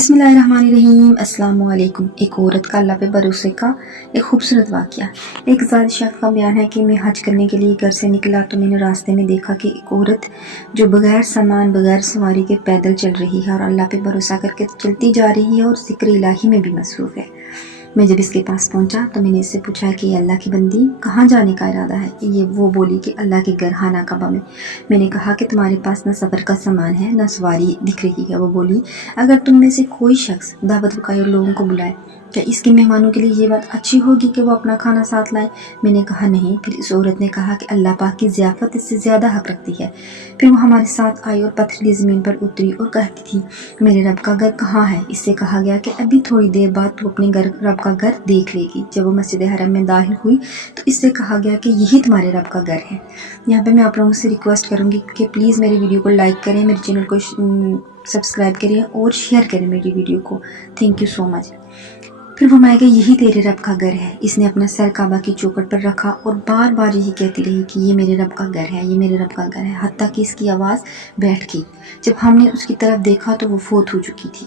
बिस्मिल्लाहिर्रहमानिर्रहीम। अस्सलाम वालेकुम। एक औरत का अल्लाह पे भरोसे का एक खूबसूरत वाक़या। एक ज़ाती शख्स का बयान है कि मैं हज करने के लिए घर से निकला तो मैंने रास्ते में देखा कि एक औरत जो बगैर सामान बगैर सवारी के पैदल चल रही है और अल्लाह पे भरोसा करके चलती जा रही है और ज़िक्र इलाही में भी मसरूफ़ है। मैं जब इसके पास पहुंचा तो मैंने इससे पूछा कि अल्लाह की बंदी कहाँ जाने का इरादा है। वो बोली कि अल्लाह के घर खाना काबा में। मैंने कहा कि तुम्हारे पास न सफ़र का सामान है न सवारी दिख रही है। वो बोली अगर तुम में से कोई शख्स दावत पकाए और लोगों को बुलाए, क्या इसके मेहमानों के लिए ये बात अच्छी होगी कि वो अपना खाना साथ लाए। मैंने कहा नहीं। फिर इस औरत ने कहा कि अल्लाह पाक की ज़ियाफ़त इससे ज़्यादा हक रखती है। फिर वो हमारे साथ आई और पथरीली ज़मीन पर उतरी और कहती थी मेरे रब का घर कहाँ है। इससे कहा गया कि अभी थोड़ी देर बाद तू अपने रब का घर देख लेगी। जब वो मस्जिद हरम में दाखिल हुई तो इससे कहा गया कि यही तुम्हारे रब का घर है। यहाँ पे मैं आप लोगों से रिक्वेस्ट करूँगी कि प्लीज़ मेरी वीडियो को लाइक करें, मेरे चैनल को सब्सक्राइब करें और शेयर करें मेरी वीडियो को। Thank you so much. फिर वो मैं कि यही तेरे रब का घर है। इसने अपना सर काबा की चौखट पर रखा और बार बार यही कहती रही कि ये मेरे रब का घर है, ये मेरे रब का घर है, हत्ता कि इसकी आवाज़ बैठ गई। जब हमने उसकी तरफ देखा तो वो फोत हो चुकी थी।